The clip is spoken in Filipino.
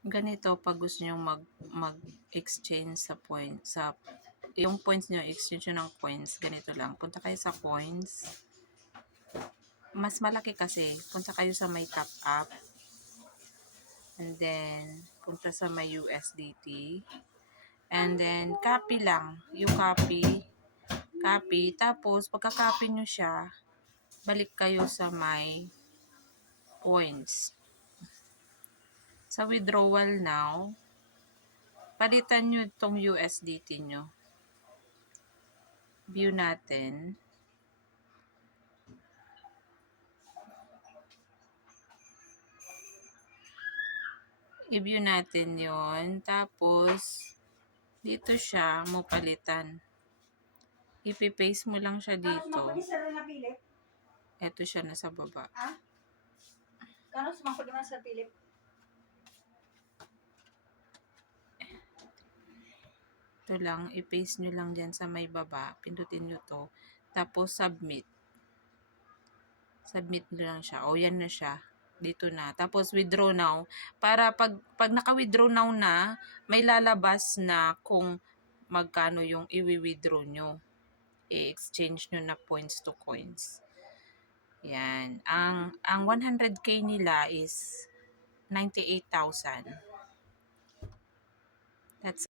Ganito pag gusto niyo mag-exchange sa yung points niyo, exchange nyo ng coins, ganito lang. Punta kayo sa coins. Mas malaki kasi. Punta kayo sa may top up. And then, punta sa may USDT. And then, copy lang. Yung copy. Copy. Tapos, pagka-copy nyo siya, balik kayo sa may points. Sa withdrawal now, palitan nyo itong USDT nyo. View natin. I-view natin yon. Tapos, dito siya mo palitan. Ipi-paste mo lang siya dito. Ito siya nasa baba. Kano sumangkot naman sa Philip? Ito lang, i-paste nyo lang dyan sa may baba. Pindutin nyo to. Tapos, submit. Submit nyo lang siya. O, yan na siya. Dito na. Tapos, withdraw now. Para pag naka-withdraw now na, may lalabas na kung magkano yung i-withdraw nyo. I-exchange nyo na points to coins. Yan. Ang 100k nila is 98,000. That's